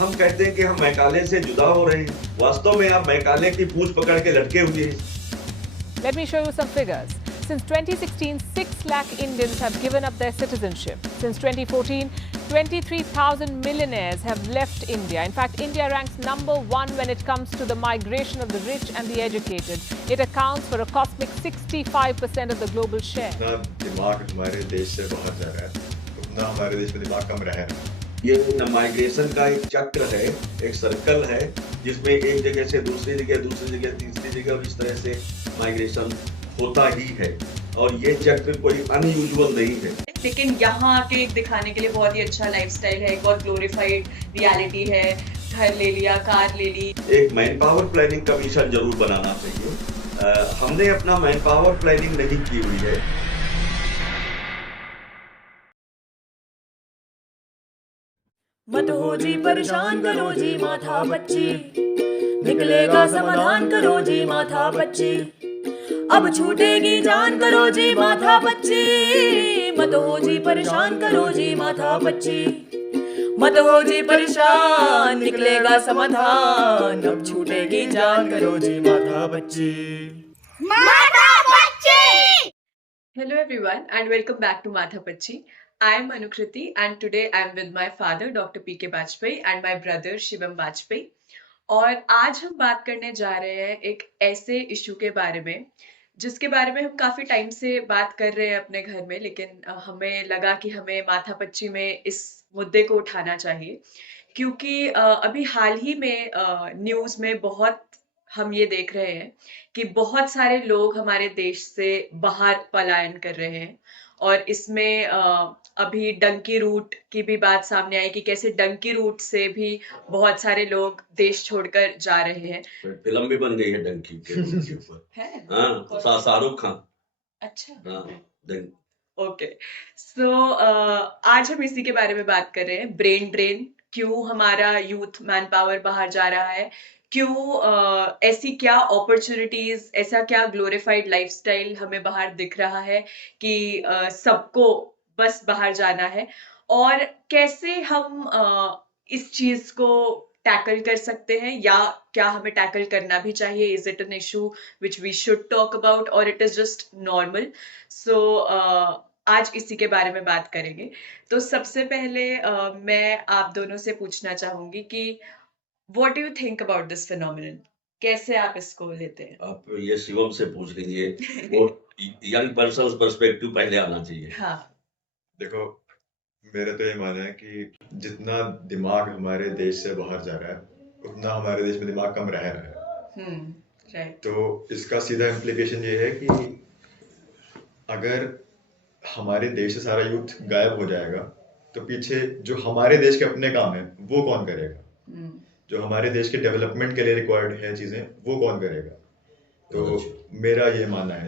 हम कहते हैं कि हम मैकाले से जुदा हो रहे हैं, वास्तव में आप मैकाले की पूंछ पकड़ के लटके हुए हैं। Let me show you some figures. Since 2016, 6 lakh Indians have given up their citizenship. Since 2014, 23,000 millionaires have left India. In fact, India ranks number 1 when it comes to the migration of the rich and the educated. It accounts for a cosmic 65% of the global share. जितना दिमाग हमारे देश से बाहर जा रहा है उतना हमारे देश में दिमाग कम रह रहा है। ये माइग्रेशन का एक चक्र है, एक सर्कल है, जिसमें एक जगह से दूसरी जगह, तीसरी जगह और इस तरह से माइग्रेशन होता ही है और ये चक्र कोई अनयूजुअल नहीं है। लेकिन यहाँ आके एक दिखाने के लिए बहुत ही अच्छा लाइफस्टाइल है, एक बहुत ग्लोरीफाइड रियलिटी है, घर ले लिया, कार ले ली। एक मैन पावर प्लानिंग कमीशन जरूर बनाना चाहिए। हमने अपना मैन पावर प्लानिंग नहीं की हुई है। मत हो जी परेशान, करो जी माथा बच्ची, निकलेगा समाधान, करो जी माथा बच्ची, अब छूटेगी जान, करो जी माथा बच्ची, मत हो जी परेशान, करो जी माथा बच्ची, मत हो जी परेशान, निकलेगा समाधान, अब छूटेगी जान, करो जी माथा बच्ची। Hello everyone and welcome back to Matha Pachi. I am Anukriti and today I am with my father Dr. P.K. Bajpai and my brother Shivam Bajpai. और आज हम बात करने जा रहे हैं एक ऐसे इशू के बारे में जिसके बारे में हम काफी टाइम से बात कर रहे हैं अपने घर में, लेकिन हमें लगा कि हमें माथा पच्ची में इस मुद्दे को उठाना चाहिए क्योंकि अभी हाल ही में न्यूज में बहुत हम ये देख रहे हैं कि बहुत सारे लोग हमारे देश से बाहर पलायन कर रहे हैं और इसमें अभी डंकी रूट की भी बात सामने आई कि कैसे डंकी रूट से भी बहुत सारे लोग देश छोड़कर जा रहे हैं। फिल्म भी बन गई है डंकी के ऊपर है हाँ, शाहरुख खान। अच्छा हाँ, ओके सो आज हम इसी के बारे में बात कर रहे हैं, ब्रेन ड्रेन, क्यों हमारा यूथ मैन पावर बाहर जा रहा है, क्यों ऐसी क्या अपॉर्चुनिटीज, ऐसा क्या ग्लोरिफाइड लाइफस्टाइल हमें बाहर दिख रहा है कि सबको बस बाहर जाना है और कैसे हम इस चीज को टैकल कर सकते हैं या क्या हमें टैकल करना भी चाहिए। Is it an issue which we should talk about or it is just normal. So आज इसी के बारे में बात करेंगे। तो सबसे पहले मैं आप दोनों से पूछना चाहूंगी कि what do you think about this phenomenon, कैसे आप इसको लेते हैं? आप ये शिवम से पूछ लीजिए, वो यंग पर्सन पर्सपेक्टिव पहले आना चाहिए। हाँ देखो, मेरा तो ये मानना है कि जितना दिमाग हमारे देश से बाहर जा रहा है उतना हमारे देश में दिमाग कम रह रहा है। राइट। तो इसका सीधा इम्प्लीकेशन ये है कि अगर हमारे देश से सारा यूथ गायब हो जाएगा तो पीछे जो हमारे देश के अपने काम है वो कौन करेगा? जो हमारे देश के डेवलपमेंट के लिए रिक्वायर्ड है चीजें वो कौन करेगा? तो मेरा ये मानना है,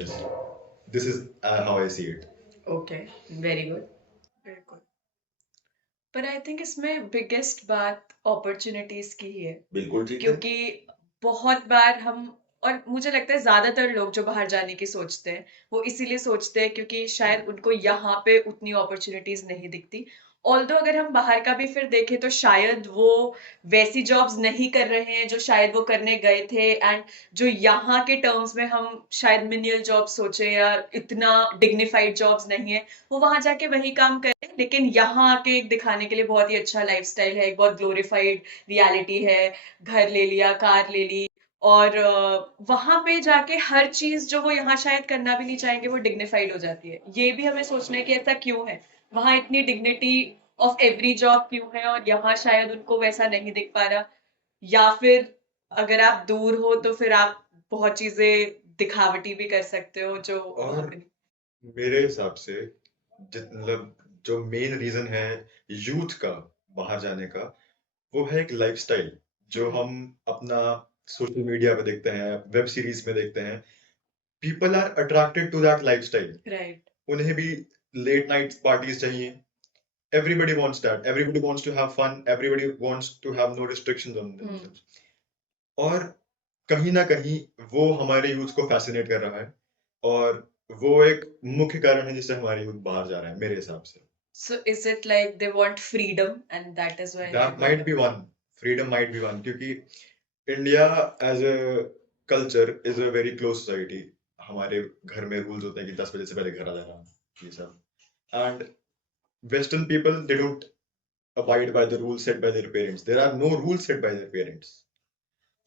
this is how I see it. Okay, very good, very good. पर आई थिंक इसमें बिगेस्ट बात अपॉर्चुनिटीज की ही है। बिल्कुल ठीक है, क्योंकि बहुत बार हम, और मुझे लगता है ज्यादातर लोग जो बाहर जाने की सोचते हैं वो इसीलिए सोचते हैं क्योंकि शायद उनको यहाँ पे उतनी अपॉर्चुनिटीज नहीं दिखती। ऑल्दो अगर हम बाहर का भी फिर देखें तो शायद वो वैसी जॉब्स नहीं कर रहे हैं जो शायद वो करने गए थे, एंड जो यहाँ के टर्म्स में हम शायद मिनियल जॉब्स सोचे या इतना डिग्निफाइड जॉब्स नहीं है, वो वहां जाके वही काम करें, लेकिन यहाँ आके एक दिखाने के लिए बहुत ही अच्छा लाइफस्टाइल है, एक बहुत ग्लोरीफाइड रियलिटी है, घर ले लिया, कार ले ली, और वहां पे जाके हर चीज जो वो यहाँ शायद करना भी नहीं चाहेंगे वो डिग्निफाइड हो जाती है। ये भी हमें सोचना है कि ऐसा क्यों है, वहां इतनी डिग्निटी ऑफ एवरी जॉब क्यों है और यहाँ शायद उनको वैसा नहीं दिख पा रहा। या फिर अगर आप दूर हो तो फिर आप बहुत चीजें दिखावटी भी कर सकते हो जो वहां पे नहीं। मेरे हिसाब से मतलब जो मेन रीजन है यूथ का बाहर जाने का वो है एक लाइफस्टाइल जो हम अपना सोशल मीडिया पे देखते हैं, वेब सीरीज में देखते हैं। People are attracted to that lifestyle. Right. उन्हें भी लेट नाइट पार्टीज चाहिए। Everybody wants that. Everybody wants to have fun. Everybody wants to have no restrictions on themselves. और कहीं ना कहीं वो हमारे यूथ को फैसिनेट कर रहा है और वो एक मुख्य कारण है जिससे हमारे यूथ बाहर जा रहा है मेरे हिसाब से। So is it like they want freedom and that is why That might be one freedom might be one, क्योंकि India as a culture is a very close society. हमारे घर में रूल्स होते हैं कि 10 बजे से पहले घर आ जाना, ये सब. And western people they don't abide by the rules set by their parents. There are no rules set by their parents.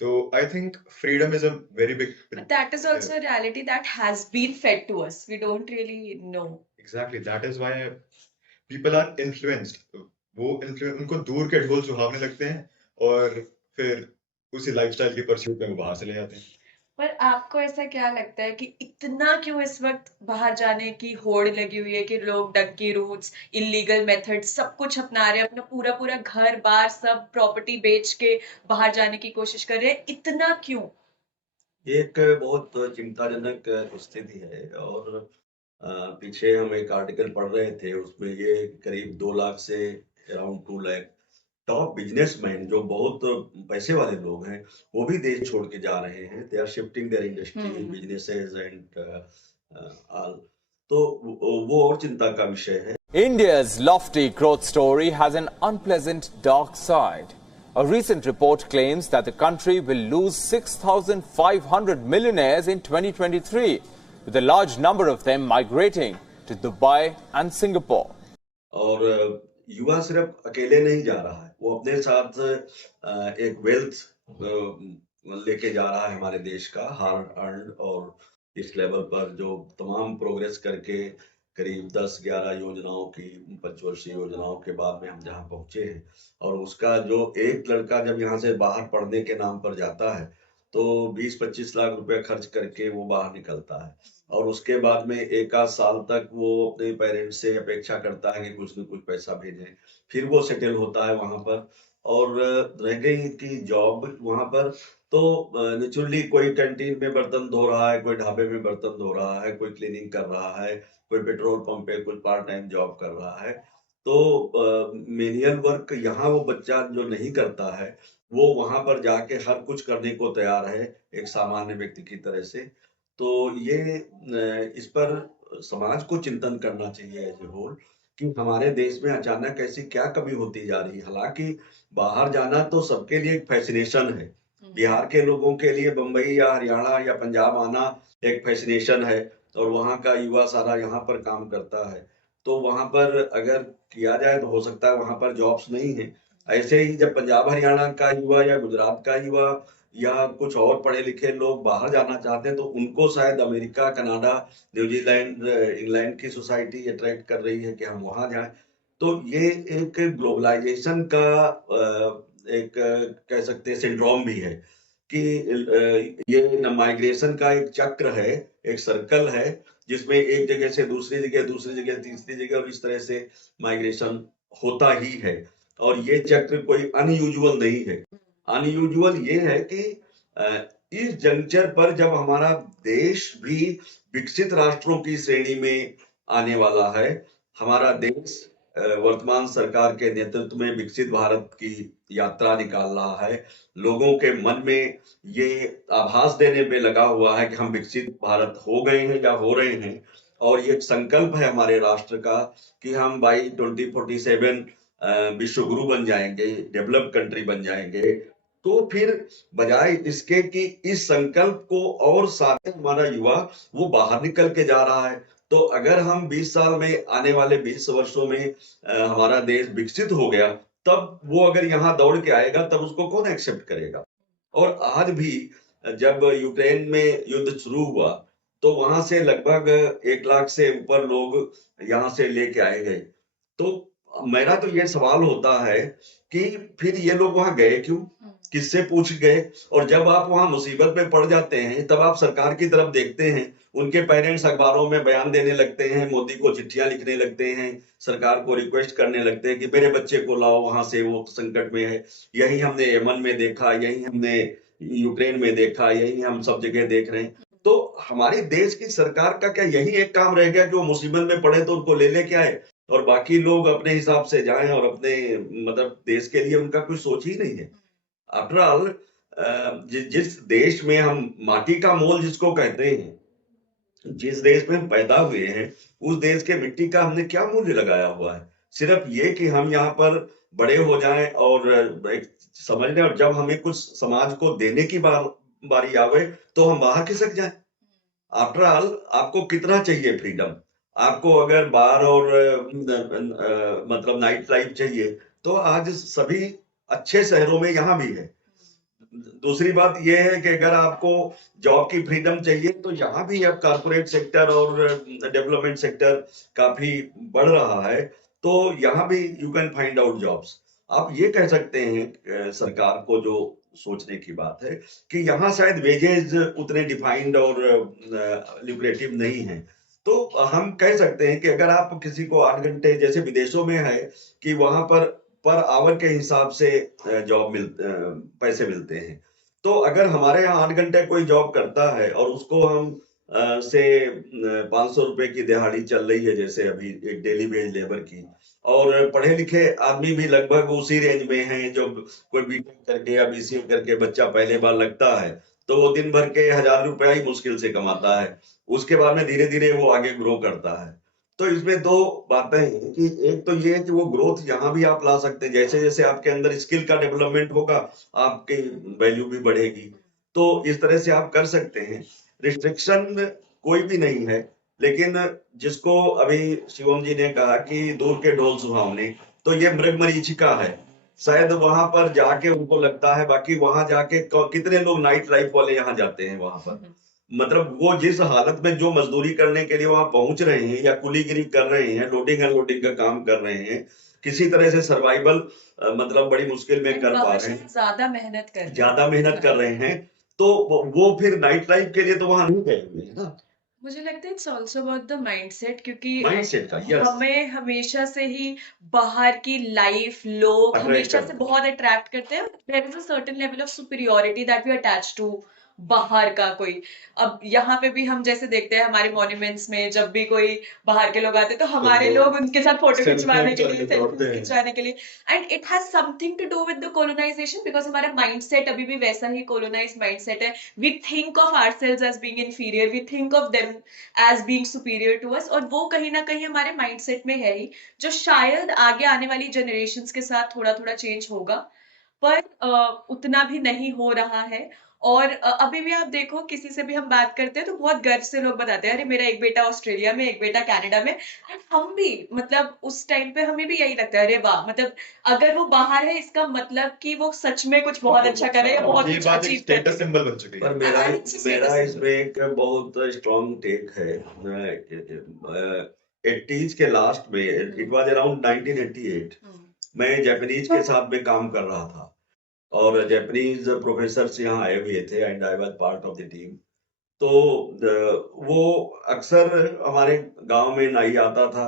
So I think freedom is a very big. But that is also a reality that has been fed to us. We don't really know. Exactly. That is why people are influenced. वो उनको दूर के ढोल सुहावने लगते हैं और फिर उसी लाइफस्टाइल की परस्यूट में वो बाहर चले जाते हैं. पर आपको ऐसा क्या लगता है कि इतना क्यों इस वक्त बाहर जाने की होड़ लगी हुई है कि लोग डंकी रूट्स, इलीगल मेथड सब कुछ अपना रहे हैं, अपना पूरा पूरा घर बार सब प्रॉपर्टी बेच के बाहर जाने की कोशिश कर रहे हैं, इतना क्यों? एक बहुत चिंताजनक स्थिति है और पीछे हम एक आर्टिकल पढ़ रहे थे, उसमें ये करीब 2 लाख से अराउंड 2 लाख टॉप बिजनेसमैन जो बहुत पैसे वाले लोग हैं, वो भी देश छोड़ के जा रहे हैं. They are shifting their industry, businesses and all. तो वो और चिंता का विषय है. India's lofty growth story has an unpleasant dark side. A recent report claims that the country will lose 6,500 millionaires in 2023, with a large number of them migrating to Dubai and Singapore. और युवा सिर्फ अकेले नहीं जा रहा है, वो अपने साथ एक वेल्थ लेके जा रहा है हमारे देश का, हार्ड अर्न. और इस लेवल पर जो तमाम प्रोग्रेस करके करीब 10-11 योजनाओं की, पंचवर्षीय योजनाओं के बाद में हम जहाँ पहुंचे हैं, और उसका जो एक लड़का जब यहाँ से बाहर पढ़ने के नाम पर जाता है तो 20-25 लाख रुपए खर्च करके वो बाहर निकलता है, और उसके बाद में 1 आध साल तक वो अपने पेरेंट्स से अपेक्षा करता है कि कुछ न कुछ पैसा भेजें. फिर वो सेटल होता है वहां पर, और रह गई कि जॉब वहां पर, तो नेचुरली कोई कैंटीन में बर्तन धो रहा है, कोई ढाबे में बर्तन धो रहा है, कोई क्लीनिंग कर रहा है, कोई पेट्रोल पंप पे कुछ पार्ट टाइम जॉब कर रहा है. तो मेनियल वर्क यहाँ वो बच्चा जो नहीं करता है, वो वहां पर जाके हर कुछ करने को तैयार है एक सामान्य व्यक्ति की तरह से. तो ये इस पर समाज को चिंतन करना चाहिए एज ए होल, कि हमारे देश में अचानक ऐसी क्या कमी होती जा रही है. हालांकि बाहर जाना तो सबके लिए एक फैसिनेशन है. बिहार के लोगों के लिए बम्बई या हरियाणा या पंजाब आना एक फैसिनेशन है, और वहाँ का युवा सारा यहाँ पर काम करता है. तो वहाँ पर अगर किया जाए तो हो सकता है वहाँ पर जॉब्स नहीं है. ऐसे ही जब पंजाब हरियाणा का युवा या गुजरात का युवा या कुछ और पढ़े लिखे लोग बाहर जाना चाहते हैं, तो उनको शायद अमेरिका, कनाडा, न्यूजीलैंड, इंग्लैंड की सोसाइटी अट्रैक्ट कर रही है कि हम वहां जाएं. तो ये एक ग्लोबलाइजेशन का एक कह सकते हैं सिंड्रोम भी है कि ये माइग्रेशन का एक चक्र है, एक सर्कल है, जिसमें एक जगह से दूसरी जगह, दूसरी जगह तीसरी जगह, और इस तरह से माइग्रेशन होता ही है. और ये चक्र कोई अनयूजुअल नहीं है. अनयूजुअल ये है कि इस जंक्चर पर जब हमारा देश भी विकसित राष्ट्रों की श्रेणी में आने वाला है, हमारा देश वर्तमान सरकार के नेतृत्व में विकसित भारत की यात्रा निकाल रहा है, लोगों के मन में ये आभास देने पे लगा हुआ है कि हम विकसित भारत हो गए हैं या हो रहे हैं, और ये एक संकल्प है हमारे राष्ट्र का कि हम बाई 2047 विश्व गुरु बन जाएंगे, डेवलप्ड कंट्री बन जाएंगे. तो फिर बजाय इसके कि इस संकल्प को और साथ हमारा युवा वो बाहर निकल के जा रहा है, तो अगर हम 20 साल में, आने वाले 20 वर्षों में हमारा देश विकसित हो गया, तब वो अगर यहाँ दौड़ के आएगा तब उसको कौन एक्सेप्ट करेगा. और आज भी जब यूक्रेन में युद्ध शुरू हुआ तो वहां से लगभग 1 लाख से ऊपर लोग यहाँ से लेके आए गए. तो मेरा तो ये सवाल होता है कि फिर ये लोग वहां गए क्यों, किससे पूछ गए. और जब आप वहां मुसीबत में पड़ जाते हैं तब आप सरकार की तरफ देखते हैं, उनके पेरेंट्स अखबारों में बयान देने लगते हैं, मोदी को चिट्ठियां लिखने लगते हैं, सरकार को रिक्वेस्ट करने लगते हैं कि मेरे बच्चे को लाओ वहां से, वो संकट में है. यही हमने यमन में देखा, यही हमने यूक्रेन में देखा, यही हम सब जगह देख रहे हैं. तो हमारी देश की सरकार का क्या यही एक काम रह गया कि वो मुसीबत में पड़े तो उनको ले लेके आए, और बाकी लोग अपने हिसाब से जाएं और अपने मतलब देश के लिए उनका कोई सोच ही नहीं है. आफ्टर ऑल जिस देश में हम माटी का मोल जिसको कहते हैं, जिस देश में हम पैदा हुए हैं, उस देश के मिट्टी का हमने क्या मूल्य लगाया हुआ है. सिर्फ ये कि हम यहाँ पर बड़े हो जाएं और एक समझ लें, और जब हमें कुछ समाज को देने की बारी आवे तो हम बाहर खिसक जाएं। आफ्टर ऑल आपको कितना चाहिए फ्रीडम? आपको अगर बार और मतलब नाइट लाइफ चाहिए तो आज सभी अच्छे शहरों में यहाँ भी है। दूसरी बात यह है कि अगर आपको जॉब की फ्रीडम चाहिए तो यहाँ भी अब कारपोरेट सेक्टर और डेवलपमेंट सेक्टर काफी बढ़ रहा है, तो यहाँ भी you can find out jobs. आप ये कह सकते हैं सरकार को जो सोचने की बात है कि यहाँ शायद वेजेज उतने डिफाइंड और ल्यूक्रेटिव नहीं है, तो हम कह सकते हैं कि अगर आप किसी को 8 घंटे, जैसे विदेशों में है कि वहां पर आवर के हिसाब से पैसे मिलते हैं, तो अगर हमारे यहाँ 8 घंटे कोई जॉब करता है और उसको हम से 500 रुपए की दिहाड़ी चल रही है जैसे अभी एक डेली वेज लेबर की, और पढ़े लिखे आदमी भी लगभग उसी रेंज में हैं, जो कोई बीटेक करके या बीसीए करके बच्चा पहले बार लगता है तो वो दिन भर के 1000 रुपया ही मुश्किल से कमाता है, उसके बाद में धीरे धीरे वो आगे ग्रो करता है। तो इसमें दो बातें हैं कि एक तो ये है कि वो ग्रोथ यहाँ भी आप ला सकते हैं, जैसे जैसे आपके अंदर स्किल का डेवलपमेंट होगा आपकी वैल्यू भी बढ़ेगी, तो इस तरह से आप कर सकते हैं। रिस्ट्रिक्शन कोई भी नहीं है, लेकिन जिसको अभी शिवम जी ने कहा कि दूर के ढोल सुहावने, तो ये मृगमरीचिका है, शायद वहां पर जाके उनको लगता है, बाकी वहां जाके कितने लोग नाइट लाइफ वाले यहाँ जाते हैं वहां पर, मतलब वो जिस हालत में जो मजदूरी करने के लिए वहां पहुंच रहे हैं या कुलीगिरी कर रहे हैं, लोडिंग अनलोडिंग का काम कर रहे हैं, किसी तरह से सर्वाइवल मतलब बड़ी मुश्किल में कर पा रहे हैं, ज्यादा मेहनत कर रहे हैं, तो वो फिर नाइट लाइफ के लिए तो वहां नहीं गए हुए हैं ना। मुझे लगता है it's also about the mindset, क्योंकि माइंडसेट का, यस, हमें हमेशा से ही बाहर की लाइफ लोग Attract हमेशा करते से हैं। बहुत अट्रैक्ट करते हैं। There is a certain level of superiority that we attach to बाहर का कोई। अब यहाँ पे भी हम जैसे देखते हैं हमारे मॉन्यूमेंट्स में, जब भी कोई बाहर के लोग आते हैं तो हमारे लोग उनके साथ फोटो selfie खिंचवाने के लिए, खिंचवाने दौड़ते सेल्फी हैं। खिंचवाने के लिए, and it has something to do with the colonisation, because हमारा माइंडसेट अभी भी वैसा ही कोलोनाइज्ड माइंडसेट है। We think of ourselves as being inferior, we think of them as being superior to us, और वो कहीं ना कहीं हमारे माइंडसेट में है ही, जो शायद आगे आने वाली जनरेशंस के साथ थोड़ा थोड़ा चेंज होगा, पर उतना भी नहीं हो रहा है। और अभी भी आप देखो, किसी से भी हम बात करते हैं तो बहुत गर्व से लोग बताते हैं, अरे मेरा एक बेटा ऑस्ट्रेलिया में, एक बेटा कनाडा में। एंड हम भी मतलब उस टाइम पे हमें भी यही लगता है, अरे वाह, मतलब अगर वो बाहर है इसका मतलब कि वो सच में कुछ बहुत अच्छा करे या बहुत ये कुछ बात एक अचीव स्टेटस करे। सिंबल बन चुकी है। पर मेरा इसमें एक बहुत स्ट्रॉन्ग टेक है। 80s के लास्ट में, इट वाज अराउंड 1988, मैं जापानीज के साथ में काम कर रहा था और जापानीज प्रोफेसर्स यहाँ आए हुए थे and I was part of the team. तो वो अक्सर हमारे गांव में नाई आता था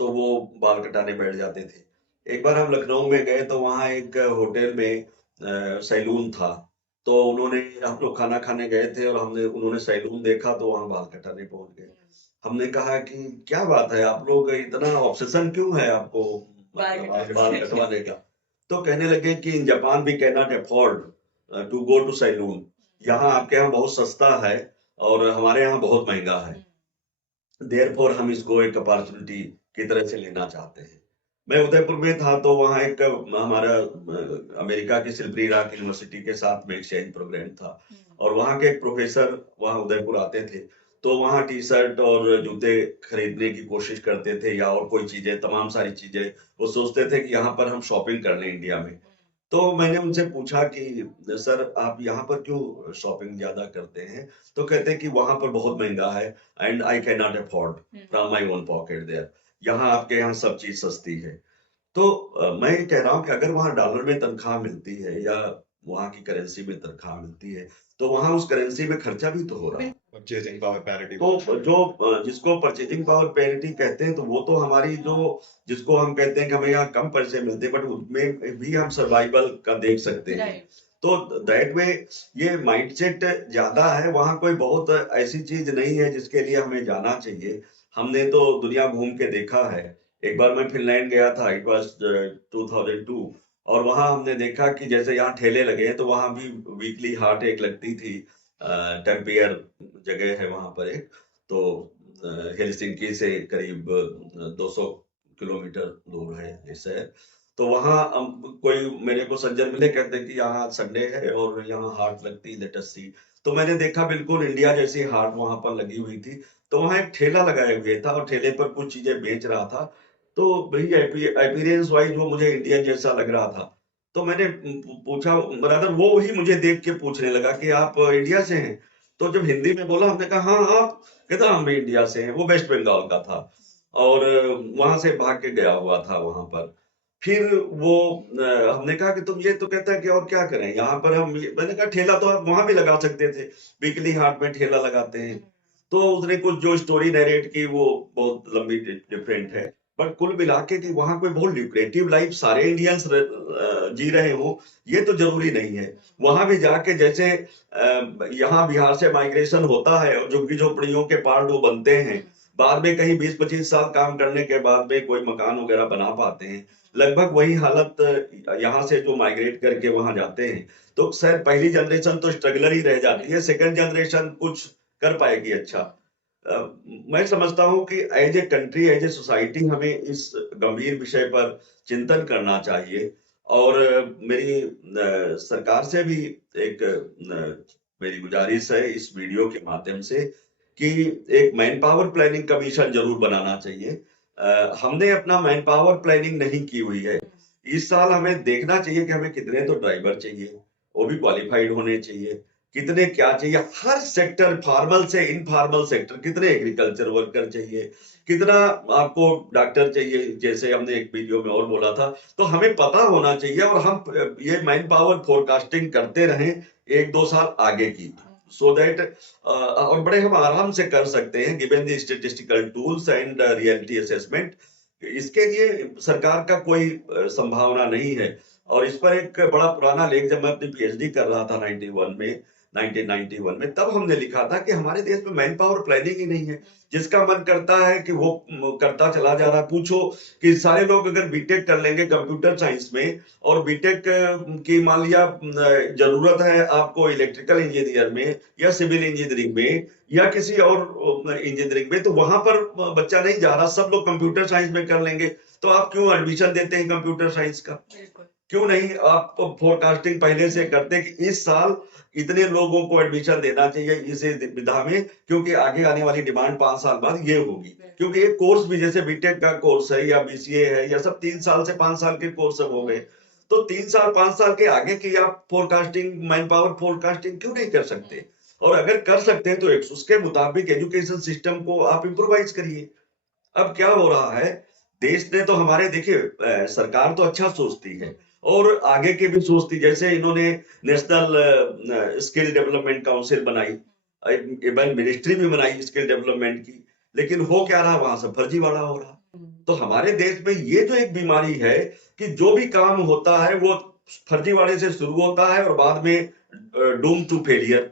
तो वो बाल कटाने बैठ जाते थे। एक बार हम लखनऊ में गए तो वहाँ एक होटल में सैलून था, तो हम लोग खाना खाने गए थे और उन्होंने सैलून देखा तो वहाँ बाल कटाने पहुंच गए। हमने कहा कि क्या बात है, आप लोग इतना ऑब्सेशन क्यों है आपको बाल कटवाने का? तो कहने लगे कि in Japan we can not afford to go to salon, यहाँ आपके यहाँ बहुत सस्ता है और हमारे यहाँ बहुत महंगा है, देयरफॉर हम इसको एक अपॉर्चुनिटी की तरह से लेना चाहते हैं। मैं उदयपुर में था तो वहाँ एक हमारा अमेरिका की सिल्वरी रॉक यूनिवर्सिटी के साथ में एक्सचेंज प्रोग्राम था और वहाँ के एक प्रोफेसर वहाँ उदयपुर आते थे, तो वहाँ टी शर्ट और जूते खरीदने की कोशिश करते थे या और कोई चीजें, तमाम सारी चीजें वो सोचते थे कि यहाँ पर हम शॉपिंग कर लें इंडिया में। तो मैंने उनसे पूछा कि सर आप यहाँ पर क्यों शॉपिंग ज्यादा करते हैं? तो कहते हैं कि वहां पर बहुत महंगा है and I can not afford from my own pocket there, यहाँ आपके यहाँ सब चीज सस्ती है। तो मैं ये कह रहा हूँ कि अगर वहाँ डॉलर में तनख्वाह मिलती है या वहाँ की करेंसी में तनख्वाह मिलती है तो वहाँ उस करेंसी में खर्चा भी तो हो रहा है। Purchasing power parity. तो जो जिसको परचेजिंग पावर पैरिटी कहते हैं, तो वो तो हमारी जिसको हम कहते हैं कि हमें यहाँ कम पैसे मिलते हैं बट उसमें भी हम सर्वाइवल का देख सकते हैं। तो दैट वे ये माइंडसेट ज्यादा है, वहाँ कोई बहुत ऐसी चीज नहीं है जिसके लिए हमें जाना चाहिए। हमने तो दुनिया घूम के देखा है। एक बार मैं फिनलैंड गया था, इट वाज 2002, और वहां हमने देखा कि जैसे यहाँ ठेले लगे हैं तो वहां भी वीकली हाट एक लगती थी। टेम्पियर जगह है वहां पर एक, तो हेलसिंकी से करीब 200 किलोमीटर दूर है ये शहर। तो वहाँ कोई मेरे को सज्जन मिले, कहते कि यहाँ संडे है और यहाँ हाट लगती, लेट अस सी। तो मैंने देखा बिल्कुल इंडिया जैसी हाट वहां पर लगी हुई थी। तो वहां एक ठेला लगाया हुआ था और ठेले पर कुछ चीजें बेच रहा था। तो भाई अपीयरेंस वाइज वो मुझे इंडियन जैसा लग रहा था। तो मैंने पूछा, ब्रदर वो ही मुझे देख के पूछने लगा कि आप इंडिया से हैं? तो जब हिंदी में बोला, हमने कहा हाँ आप। कहता हम भी इंडिया से हैं। वो वेस्ट बंगाल का था और वहां से भाग के गया हुआ था वहां पर। फिर वो हमने कहा कि तुम ये, तो कहता है कि और क्या करें यहाँ पर हम मैंने कहा ठेला तो आप वहां भी लगा सकते थे, वीकली हाट में ठेला लगाते हैं। तो उसने कुछ जो स्टोरी नरेट की वो बहुत लंबी डिफरेंट है, बट कुल मिला के कि वहां कोई बहुत ल्यूक्रेटिव लाइफ सारे इंडियंस जी रहे हो, ये तो जरूरी नहीं है। वहां भी जाके जैसे यहाँ बिहार से माइग्रेशन होता है और झुग्गी झोपड़ियों के पार्ट वो बनते हैं, बाद में कहीं 20-25 साल काम करने के बाद में कोई मकान वगैरह बना पाते हैं। लगभग वही हालत यहाँ से जो माइग्रेट करके वहां जाते हैं। तो शायद पहली जनरेशन तो स्ट्रगलर ही रह जाती है, सेकंड जनरेशन कुछ कर पाएगी अच्छा। मैं समझता हूं कि as a country, as a society हमें इस गंभीर विषय पर चिंतन करना चाहिए। और मेरी सरकार से भी एक मेरी गुजारिश है इस वीडियो के माध्यम से कि एक मैन पावर प्लानिंग कमीशन जरूर बनाना चाहिए। हमने अपना मैन पावर प्लानिंग नहीं की हुई है। इस साल हमें देखना चाहिए कि हमें कितने तो ड्राइवर चाहिए, वो भी क्वालिफाइड होने चाहिए, कितने क्या चाहिए, हर सेक्टर, फॉर्मल से इनफॉर्मल सेक्टर, कितने एग्रीकल्चर वर्कर चाहिए, कितना आपको डॉक्टर चाहिए, जैसे हमने एक वीडियो में और बोला था। तो हमें पता होना चाहिए और हम ये मैन पावर फोरकास्टिंग करते रहें 1-2 साल आगे की, सो दैट और बड़े हम आराम से कर सकते हैं given the statistical tools and reality assessment. इसके लिए सरकार का कोई संभावना नहीं है। और इस पर एक बड़ा पुराना लेख, जब मैं अपनी पीएचडी कर रहा था 1991 में, तब हमने लिखा था कि हमारे देश में मैन पावर प्लानिंग ही नहीं है। जिसका मन करता है कि वो करता चला जा रहा। पूछो कि सारे लोग अगर बीटेक कर लेंगे कंप्यूटर साइंस में, और बीटेक की मान लिया जरूरत है आपको इलेक्ट्रिकल इंजीनियर में या सिविल इंजीनियरिंग में या किसी और इंजीनियरिंग में, तो वहां पर बच्चा नहीं जा रहा, सब लोग कंप्यूटर साइंस में कर लेंगे। तो आप क्यों एडमिशन देते हैं कंप्यूटर साइंस का? क्यों नहीं आप फोरकास्टिंग पहले से करते कि इस साल इतने लोगों को एडमिशन देना चाहिए इस विधा में, क्योंकि आगे आने वाली डिमांड 5 साल बाद ये होगी। क्योंकि एक कोर्स भी जैसे बीटेक का कोर्स है या बीसीए है या सब 3 साल से 5 साल के कोर्स सब हो गए। तो 3 साल 5 साल के आगे की आप फोरकास्टिंग, मैन पावर फोरकास्टिंग क्यों नहीं कर सकते? और अगर कर सकते हैं तो एक उसके मुताबिक एजुकेशन सिस्टम को आप इम्प्रोवाइज करिए। अब क्या हो रहा है, देश ने तो हमारे, देखिए सरकार तो अच्छा सोचती है और आगे की भी सोचती। जैसे इन्होंने नेशनल स्किल डेवलपमेंट काउंसिल बनाई, इवन मिनिस्ट्री भी बनाई स्किल डेवलपमेंट की, लेकिन हो क्या रहा, वहां से फर्जीवाड़ा हो रहा। तो हमारे देश में ये जो एक बीमारी है कि जो भी काम होता है वो फर्जीवाड़े से शुरू होता है और बाद में डूम टू फेलियर।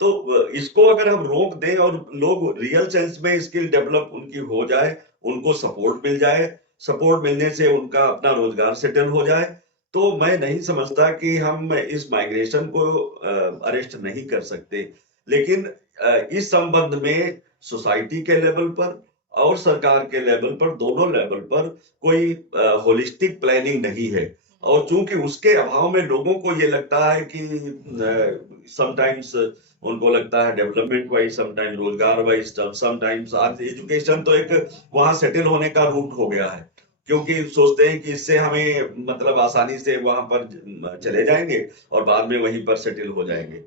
तो इसको अगर हम रोक दें और लोग रियल सेंस में स्किल डेवलप उनकी हो जाए, उनको सपोर्ट मिल जाए, सपोर्ट मिलने से उनका अपना रोजगार सेटल हो जाए, तो मैं नहीं समझता कि हम इस माइग्रेशन को अरेस्ट नहीं कर सकते। लेकिन इस संबंध में सोसाइटी के लेवल पर और सरकार के लेवल पर, दोनों लेवल पर कोई होलिस्टिक प्लानिंग नहीं है। और चूंकि उसके अभाव में लोगों को ये लगता है कि समटाइम्स उनको लगता है डेवलपमेंट वाइज, समटाइम्स रोजगार वाइज, समटाइम्स आज एजुकेशन तो एक वहां सेटल होने का रूट हो गया है, क्योंकि सोचते हैं कि इससे हमें मतलब आसानी से वहां पर चले जाएंगे और बाद में वहीं पर सेटल हो जाएंगे।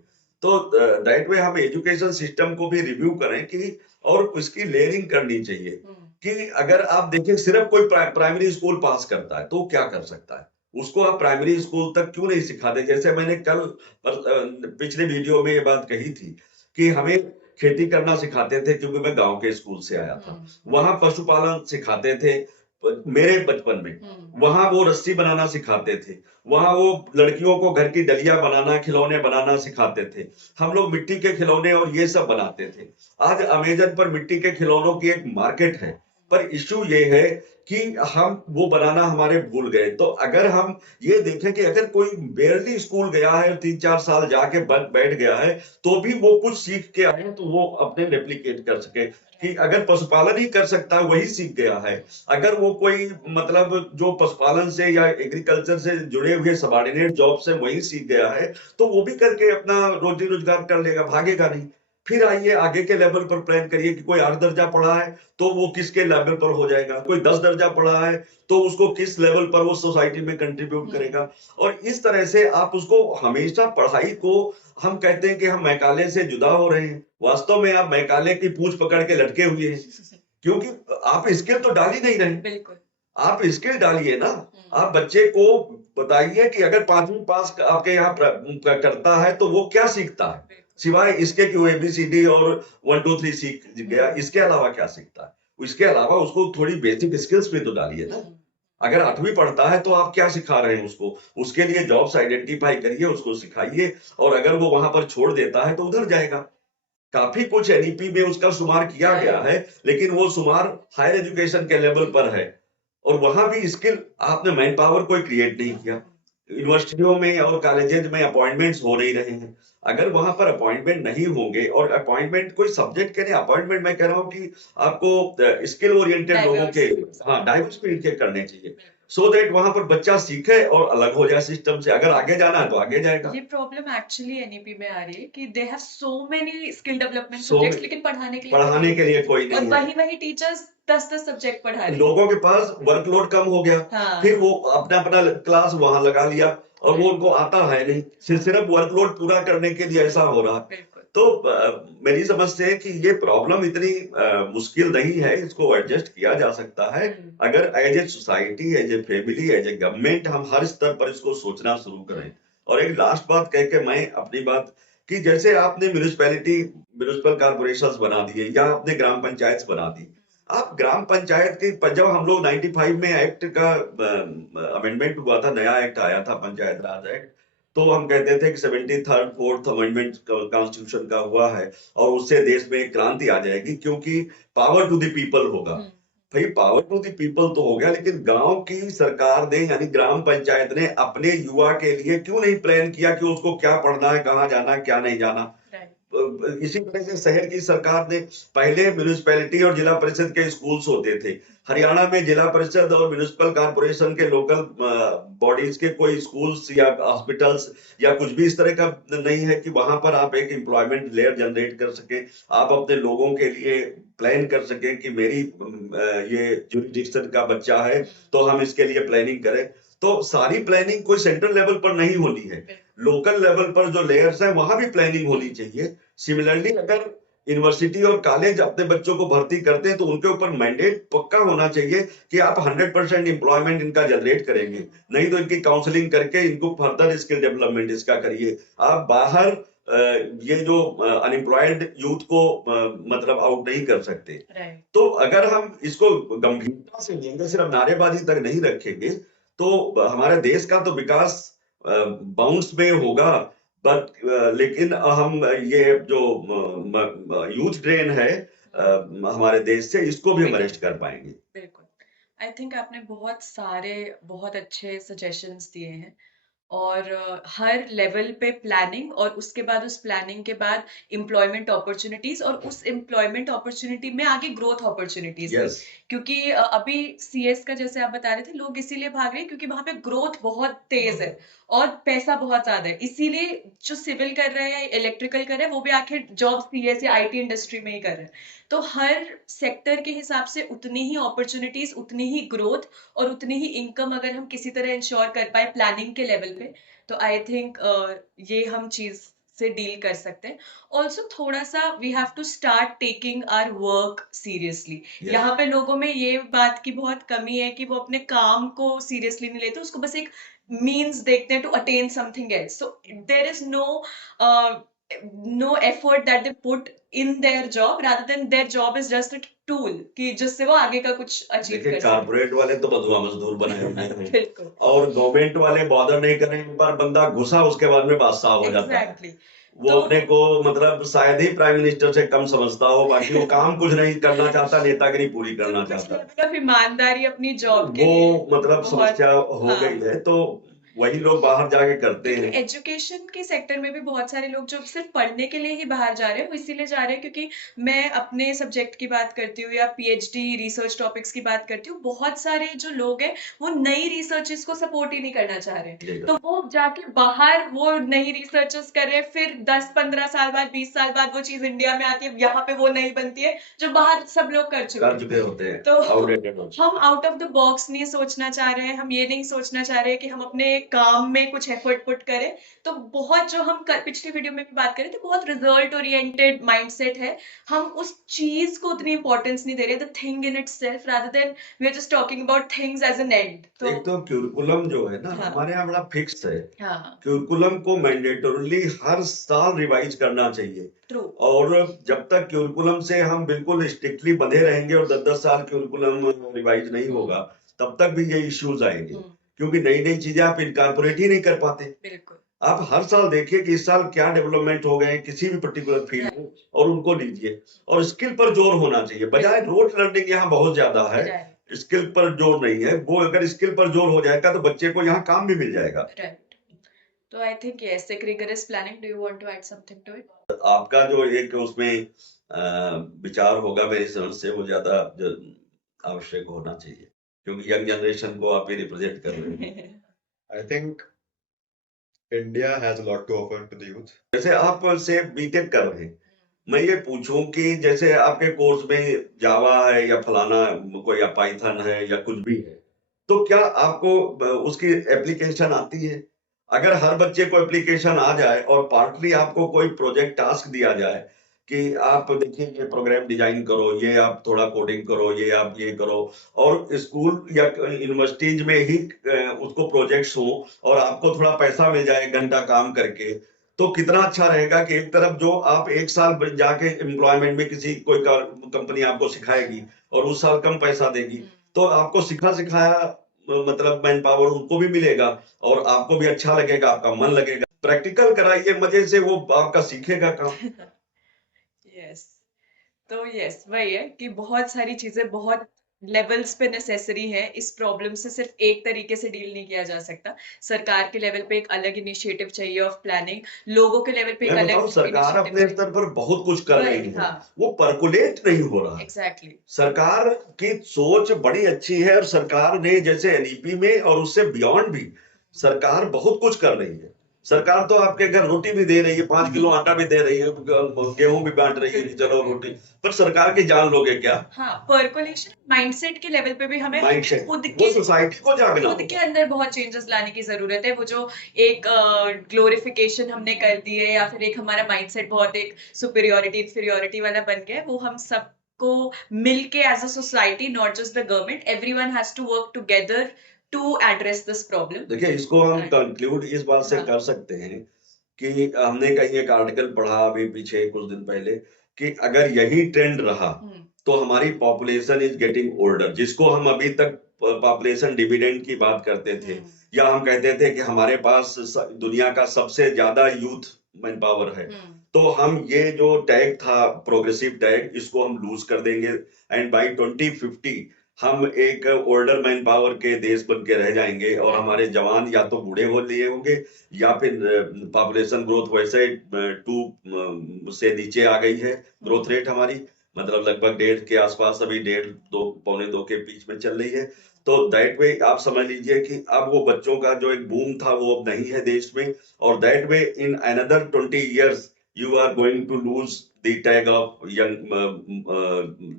तो दैट वे हम एजुकेशन सिस्टम को भी रिव्यू करें कि, और उसकी लेयरिंग करनी चाहिए कि अगर आप देखें सिर्फ कोई प्राइमरी स्कूल पास करता है तो क्या कर सकता है, उसको आप प्राइमरी स्कूल तक क्यों नहीं सिखाते? जैसे मैंने कल पिछले वीडियो में ये बात कही थी कि हमें खेती करना सिखाते थे, क्योंकि मैं गांव के स्कूल से आया था। वहां पशुपालन सिखाते थे मेरे बचपन में, वहां वो रस्सी बनाना सिखाते थे, वहां वो लड़कियों को घर की डलिया बनाना, खिलौने बनाना सिखाते थे। हम लोग मिट्टी के खिलौने और ये सब बनाते थे। आज अमेजन पर मिट्टी के खिलौनों की एक मार्केट है, पर इश्यू ये है कि हम वो बनाना हमारे भूल गए। तो अगर हम ये देखें कि अगर कोई बेयरली स्कूल गया है और 3-4 साल जाके बैठ गया है, तो भी वो कुछ सीख के आए तो वो अपने रेप्लिकेट कर सके। कि अगर पशुपालन ही कर सकता है वही सीख गया है। अगर वो कोई मतलब जो पशुपालन से या एग्रीकल्चर से जुड़े हुए सबॉर्डिनेट जॉब से वही सीख गया है, तो वो भी करके अपना रोजी रोजगार कर लेगा, भागेगा नहीं। फिर आइए आगे के लेवल पर प्लान करिए कि कोई 8 दर्जा पढ़ा है तो वो किसके लेवल पर हो जाएगा, कोई 10 दर्जा पढ़ा है तो उसको किस लेवल पर वो सोसाइटी में कंट्रीब्यूट करेगा। और इस तरह से आप उसको हमेशा पढ़ाई को, हम कहते हैं कि हम मैकाले से जुदा हो रहे हैं, वास्तव में आप मैकाले की पूंछ पकड़ के लटके हुए हैं, क्योंकि आप स्किल तो डाल ही नहीं रहे। बिल्कुल। आप स्किल डालिए ना। आप बच्चे को बताइए कि अगर 5वीं पास आपके यहाँ करता है तो वो क्या सीखता है, सिवाय इसके कि वो ABCD और 1 2 3 सीख गया, इसके अलावा क्या सीखता है। इसके अलावा उसको थोड़ी बेसिक स्किल्स भी तो डालिए ना। अगर 8वीं पढ़ता है तो आप क्या सिखा रहे हैं उसको, उसके लिए जॉब्स आइडेंटिफाई करिए, उसको सिखाइए। और अगर वो वहां पर छोड़ देता है तो उधर जाएगा। काफी कुछ NEP में उसका शुमार किया गया है, लेकिन वो शुमार हायर एजुकेशन के लेवल पर है और वहां भी स्किल आपने मैन पावर कोई क्रिएट नहीं किया। यूनिवर्सिटियों में और कॉलेजेस में अपॉइंटमेंट्स हो नहीं रहे हैं। अगर वहां पर अपॉइंटमेंट नहीं होंगे, और अपॉइंटमेंट कोई सब्जेक्ट के नहीं, अपॉइंटमेंट मैं कह रहा हूँ कि आपको स्किल ओरिएंटेड लोगों के, हाँ, डाइवर्स फील्ड के करने चाहिए, सो दैट वहां पर बच्चा सीखे और अलग हो जाए सिस्टम से। अगर आगे जाना है तो आगे जाएगा। ये प्रॉब्लम एक्चुअली NEP में आ रही है कि they have so many skill development So subjects, लेकिन पढ़ाने के लिए कोई और नहीं है। वही टीचर्स 10 सब्जेक्ट पढ़ा रहे हैं। लोगों के पास वर्कलोड कम हो गया, हाँ। फिर वो अपना अपना क्लास वहां लगा लिया और वो उनको आता है नहीं, सिर्फ वर्कलोड पूरा करने के लिए ऐसा हो रहा। बिल्कुल। तो मेरी समझ से है कि ये प्रॉब्लम इतनी मुश्किल नहीं है, इसको एडजस्ट किया जा सकता है अगर as a society, as a family, as a government हम हर स्तर पर इसको सोचना शुरू करें। और एक लास्ट बात कह के मैं अपनी बात, कि जैसे आपने म्यूनिसिपल कॉर्पोरेशंस बना दिए या आपने ग्राम पंचायत बना दी, आप ग्राम पंचायत की, जब हम लोग 95 में एक्ट का अमेंडमेंट हुआ था, नया एक्ट आया था पंचायत राज एक्ट, तो हम कहते थे कि 73rd 4th अमेंडमेंट कॉन्स्टिट्यूशन का हुआ है और उससे देश में एक क्रांति आ जाएगी, क्योंकि पावर टू द पीपल होगा। भाई पावर टू द पीपल तो हो गया, लेकिन गांव की सरकार ने, यानी ग्राम पंचायत ने अपने युवा के लिए क्यों नहीं प्लान किया कि उसको क्या पढ़ना है, कहाँ जाना है, क्या नहीं जाना। इसी तरह से शहर की सरकार ने, पहले म्यूनिसिपैलिटी और जिला परिषद के स्कूल्स होते थे, हरियाणा में जिला परिषद और म्यूनिसिपल कॉर्पोरेशन के लोकल बॉडीज के कोई स्कूल्स या हॉस्पिटल्स या कुछ भी इस तरह का नहीं है कि वहां पर आप एक एम्प्लॉयमेंट लेयर जनरेट कर सके, आप अपने लोगों के लिए प्लान कर सके कि मेरी ये जुरिडिक्शन का बच्चा है तो हम इसके लिए प्लानिंग करें। तो सारी प्लानिंग कोई सेंट्रल लेवल पर नहीं होनी है, लोकल लेवल पर जो लेयर्स हैं वहां भी प्लानिंग होनी चाहिए। सिमिलरली अगर यूनिवर्सिटी और कॉलेज अपने बच्चों को भर्ती करते हैं तो उनके ऊपर मैंडेट पक्का होना चाहिए कि आप 100% एम्प्लॉयमेंट इनका जनरेट करेंगे, नहीं तो इनकी काउंसलिंग करके इनको फर्दर स्किल डेवलपमेंट इसका करिए। आप बाहर ये जो अनएम्प्लॉयड यूथ को मतलब आउट नहीं कर सकते। तो अगर हम इसको गंभीरता से लेंगे, सिर्फ नारेबाजी तक नहीं रखेंगे, तो हमारे देश का तो विकास बाउंस में होगा, बट लेकिन हम ये जो यूथ ड्रेन है हमारे देश से, इसको भी हम अरेस्ट कर पाएंगे। बिल्कुल। आई थिंक आपने बहुत अच्छे सजेशंस दिए हैं, और हर लेवल पे प्लानिंग, और उसके बाद उस प्लानिंग के बाद एम्प्लॉयमेंट अपॉर्चुनिटीज, और उस एम्प्लॉयमेंट अपॉर्चुनिटी में आगे ग्रोथ अपॉर्चुनिटीज। Yes. क्योंकि अभी CS का जैसे आप बता रहे थे, लोग इसीलिए भाग रहे हैं क्योंकि वहां पे ग्रोथ बहुत तेज है और पैसा बहुत ज्यादा है, इसीलिए जो सिविल कर रहे हैं, इलेक्ट्रिकल कर रहे हैं, वो भी आखिर जॉब CS या IT इंडस्ट्री में ही कर रहे हैं। तो हर सेक्टर के हिसाब से उतनी ही अपॉर्चुनिटीज, उतनी ही ग्रोथ और उतनी ही इनकम अगर हम किसी तरह इंश्योर कर पाए प्लानिंग के लेवल पे, तो आई थिंक ये हम चीज से डील कर सकते हैं। ऑल्सो थोड़ा सा we have to start taking our work seriously. यहाँ पे लोगों में ये बात की बहुत कमी है कि वो अपने काम को सीरियसली नहीं लेते, उसको बस एक मीन्स देखते हैं to attain something else. So there is no effort that they put in their job, rather than their job is just a tool कि जिससे वो आगे का कुछ अचीव कर सके। कारपोरेट वाले तो बधुआ मजदूर बनाए हुए हैं बिल्कुल। और गवर्नमेंट वाले बॉदर नहीं करें, एक बार बंदा घुसा उसके बाद में बादशाह हो जाता है। Exactly. वो तो अपने को मतलब शायद ही प्राइम मिनिस्टर से कम समझता हो, बाकी वो काम कुछ नहीं करना चाहता, नेतागिरी पूरी करना कुछ चाहता। लेवल ऑफ ईमानदारी अपनी जॉब के वो लिए मतलब बहुत समस्या हो गई हाँ है, तो वही लोग बाहर जाके करते लेकिन हैं। एजुकेशन के सेक्टर में भी बहुत सारे लोग जो सिर्फ पढ़ने के लिए ही बाहर जा रहे हैं वो इसीलिए जा रहे हैं क्योंकि मैं अपने सब्जेक्ट की बात करती हूँ या पीएचडी रिसर्च टॉपिक्स की बात करती हूँ, बहुत सारे जो लोग हैं वो नई रिसर्चेस को सपोर्ट ही नहीं करना चाह रहे जी तो वो जाके बाहर वो नई रिसर्चेस कर रहे हैं, फिर 10-15 साल बाद 20 साल बाद वो चीज इंडिया में आती है, यहाँ पे वो नहीं बनती है जो बाहर सब लोग कर चुके कर हैं। चुके होते हैं, तो आउटडेटेड होते हम आउट ऑफ द बॉक्स नहीं सोचना चाह रहे हैं, हम ये नहीं सोचना चाह रहे हैं कि हम अपने काम में कुछ एफर्ट पुट करें। तो बहुत जो हम पिछली वीडियो में भी बात करें तो बहुत रिजल्ट ओरिएंटेड माइंडसेट है, हम उस चीज को उतनी इंपॉर्टेंस नहीं दे रहे, the thing in itself rather than we are just talking about things as an end. हैं। एक तो क्यूरिकुलम जो है ना हाँ हमारे यहाँ बड़ा फिक्स है। हाँ क्यूरिकुलम को मैंडेटोरली हर साल रिवाइज करना चाहिए, ट्रू और जब तक क्यूरिकुलम से हम बिल्कुल स्ट्रिक्टली बंधे रहेंगे और 10-10 साल क्यूरिकुलम रिवाइज नहीं होगा, तब तक भी ये इश्यूज आएंगे, क्योंकि नई नई चीजें आप इनकॉर्पोरेट ही नहीं कर पाते। बिल्कुल आप हर साल देखिए कि इस साल क्या डेवलपमेंट हो गए किसी भी पर्टिकुलर फील्ड में, और उनको लीजिए, और स्किल पर जोर होना चाहिए, बजाय रोड लर्निंग यहाँ बहुत ज्यादा है, स्किल पर जोर नहीं है। वो अगर स्किल पर जोर हो जाएगा तो बच्चे को यहाँ काम भी मिल जाएगा। राइट। तो आई थिंक यस एक rigorous planning, do you want to add something to it? आपका जो एक उसमें विचार होगा मेरी समझ से वो ज्यादा आवश्यक होना चाहिए, क्योंकि यंग जनरेशन को आप ही रिप्रेजेंट कर रहे हैं। I think India has a lot to offer to the youth. जैसे आप से बीटेक कर रहे हैं, मैं ये पूछूं कि जैसे आपके कोर्स में जावा है या फलाना कोई या पाइथन है या कुछ भी है, तो क्या आपको उसकी एप्लीकेशन आती है? अगर हर बच्चे को एप्लीकेशन आ जाए और पार्टली आपको कोई प्रोजेक्ट टास्क दिया जाए कि आप देखिए ये प्रोग्राम डिजाइन करो, ये आप थोड़ा कोडिंग करो, ये आप ये करो, और स्कूल या यूनिवर्सिटीज में ही उसको प्रोजेक्ट्स हो और आपको थोड़ा पैसा मिल जाए घंटा काम करके, तो कितना अच्छा रहेगा कि एक तरफ जो आप एक साल जाके एम्प्लॉयमेंट में किसी कोई कंपनी आपको सिखाएगी और उस साल कम पैसा देगी, तो आपको सिखा सिखाया मतलब मैन पावर उनको भी मिलेगा और आपको भी अच्छा लगेगा, आपका मन लगेगा। प्रैक्टिकल कराइए मजे से, वो आपका सीखेगा काम। यस तो यस वही है कि बहुत सारी चीजें बहुत लेवल्स पे नेसेसरी है, इस प्रॉब्लम से सिर्फ एक तरीके से डील नहीं किया जा सकता। सरकार के लेवल पे एक अलग इनिशिएटिव चाहिए ऑफ प्लानिंग, लोगों के लेवल पे एक मैं अलग बताऊं, सरकार अपने इनिशिएटिव स्तर पर बहुत कुछ कर रही है, हाँ वो परकुलेट नहीं हो रहा है। एग्जैक्टली सरकार की सोच बड़ी अच्छी है, और सरकार ने जैसे एनईपी में और उससे बियॉन्ड भी सरकार बहुत कुछ कर रही है। सरकार तो आपके घर रोटी भी दे रही है, 5 किलो आटा भी दे रही है, गेहूं भी बांट रही है कि चलो रोटी, पर सरकार की जान लोगे क्या? हाँ पर्कुलेशन माइंडसेट के लेवल पे भी हमें माइंडसेट, खुद वो के सोसाइटी को जागना खुद के होगा। अंदर बहुत चेंजेस लाने की जरूरत है। वो जो एक ग्लोरिफिकेशन हमने कर दी है या फिर एक हमारा माइंडसेट बहुत एक सुपीरियोरिटी इंफीरियोरिटी वाला बन गया है, वो हम सबको मिलके as a society, not just the government, everyone has to work together to address this problem. देखिए, इसको हम कंक्लूड इस बात से हाँ। कर सकते हैं कि हमने कहीं एक आर्टिकल पढ़ा अभी पीछे कुछ दिन पहले कि अगर यही ट्रेंड रहा तो हमारी पॉपुलेशन इज गेटिंग ओल्डर, जिसको हम अभी तक पॉपुलेशन डिविडेंड की बात करते थे, या हम कहते थे कि हमारे पास दुनिया का सबसे ज्यादा यूथ मैन पावर है, तो हम ये जो टैग था प्रोग्रेसिव टैग, इसको हम लूज कर देंगे, एंड बाय 2050 हम एक ओल्डर मैन पावर के देश बन के रह जाएंगे, और हमारे जवान या तो बूढ़े हो लिए होंगे या फिर पॉपुलेशन ग्रोथ वैसे 2 से नीचे आ गई है ग्रोथ रेट हमारी, मतलब लगभग 1.5 के आसपास, अभी 1.5 2 पौने 2 के बीच में चल रही है। तो दैट वे आप समझ लीजिए कि अब वो बच्चों का जो एक बूम था वो अब नहीं है देश में, और that way in another 20 years you are going to lose the tag of young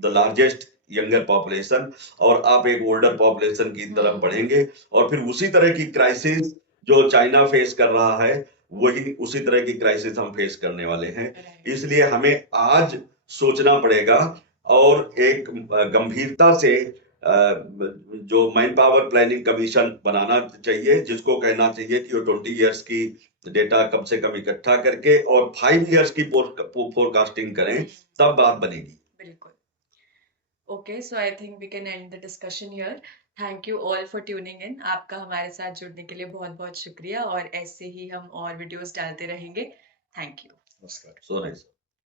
the largest younger population, और आप एक ओल्डर पॉपुलेशन की तरफ बढ़ेंगे, और फिर उसी तरह की क्राइसिस जो चाइना फेस कर रहा है वही उसी तरह की क्राइसिस हम फेस करने वाले हैं। इसलिए हमें आज सोचना पड़ेगा और एक गंभीरता से जो मैन पावर प्लानिंग कमीशन बनाना चाहिए, जिसको कहना चाहिए कि वो 20 years की डेटा कम से कम इकट्ठा करके और 5 years की फोरकास्टिंग करें, तब बात बनेगी। बिल्कुल। Okay so I think we can end the discussion here. Thank you all for tuning in. आपका हमारे साथ जुड़ने के लिए बहुत बहुत शुक्रिया, और ऐसे ही हम और वीडियोस डालते रहेंगे। Thank you. नमस्कार। So nice.